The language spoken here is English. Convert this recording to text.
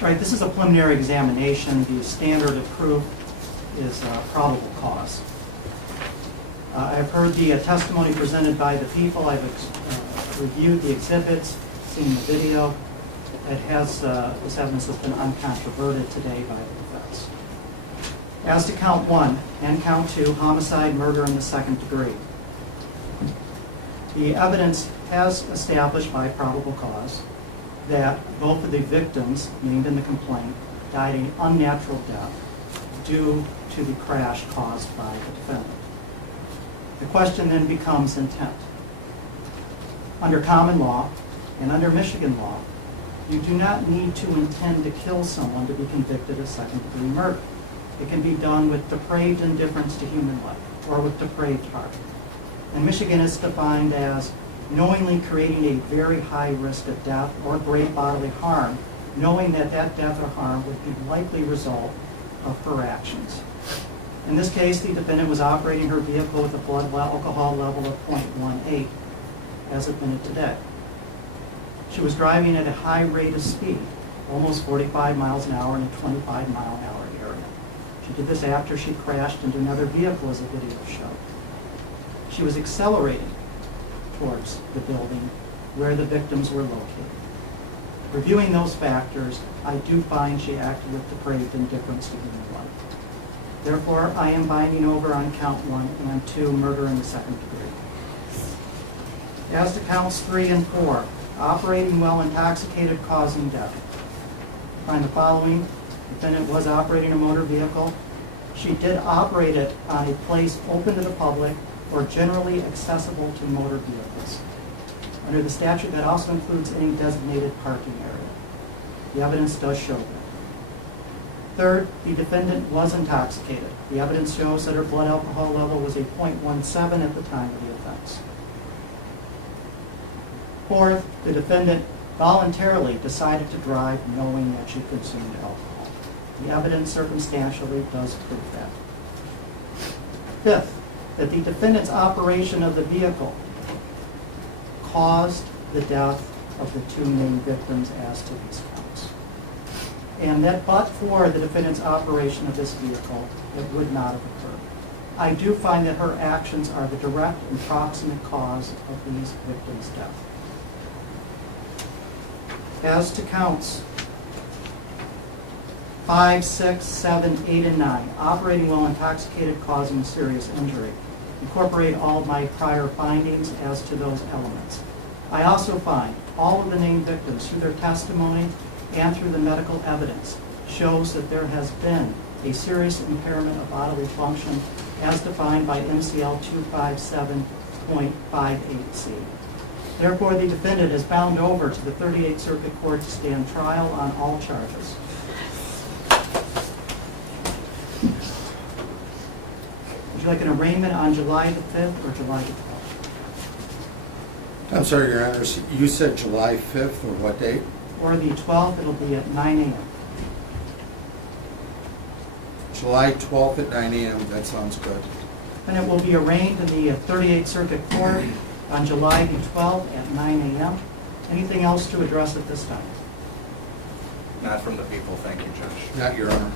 Right, this is a preliminary examination. The standard of proof is probable cause. I've heard the testimony presented by the people. I've reviewed the exhibits, seen the video. This evidence has been uncontroverted today by the defense. As to count 1 and count 2, homicide, murder in the second degree, the evidence has established by probable cause that both of the victims named in the complaint died an unnatural death due to the crash caused by the defendant. The question then becomes intent. Under common law and under Michigan law, you do not need to intend to kill someone to be convicted of second-degree murder. It can be done with depraved indifference to human life or with depraved heart. And Michigan is defined as knowingly creating a very high risk of death or great bodily harm, knowing that that death or harm would be likely result of her actions. In this case, the defendant was operating her vehicle with a blood alcohol level of 0.18, as admitted today. She was driving at a high rate of speed, almost 45 miles an hour in a 25-mile-an-hour area. She did this after she crashed into another vehicle, as the video showed. She was accelerating towards the building where the victims were located. Reviewing those factors, I do find she acted with depraved indifference to human life. Therefore, I am binding over on count 1 and 2, murder in the second degree. As to counts 3 and 4, operating while intoxicated causing death. Find the following. The defendant was operating a motor vehicle. She did operate it on a place open to the public or generally accessible to motor vehicles. Under the statute, that also includes any designated parking area. The evidence does show that. Third, the defendant was intoxicated. The evidence shows that her blood alcohol level was a 0.17 at the time of the offense. Fourth, the defendant voluntarily decided to drive knowing that she consumed alcohol. The evidence circumstantially does prove that. Fifth, that the defendant's operation of the vehicle caused the death of the 2 named victims as to these counts. And that but for the defendant's operation of this vehicle, it would not have occurred. I do find that her actions are the direct and proximate cause of these victims' death. As to counts 5, 6, 7, 8, and 9, operating while intoxicated causing serious injury, incorporate all of my prior findings as to those elements. I also find all of the named victims, through their testimony and through the medical evidence, shows that there has been a serious impairment of bodily function as defined by MCL 257.58C. Therefore, the defendant is bound over to the 38th Circuit Court to stand trial on all charges. Would you like an arraignment on July the 5th or July the 12th? I'm sorry, Your Honor, you said July 5th or what date? Or the 12th, it'll be at 9 a.m. July 12th at 9 a.m., that sounds good. And it will be arraigned in the 38th Circuit Court on July the 12th at 9 a.m. Anything else to address at this time? Not from the people, thank you, Judge. Not, Your Honor.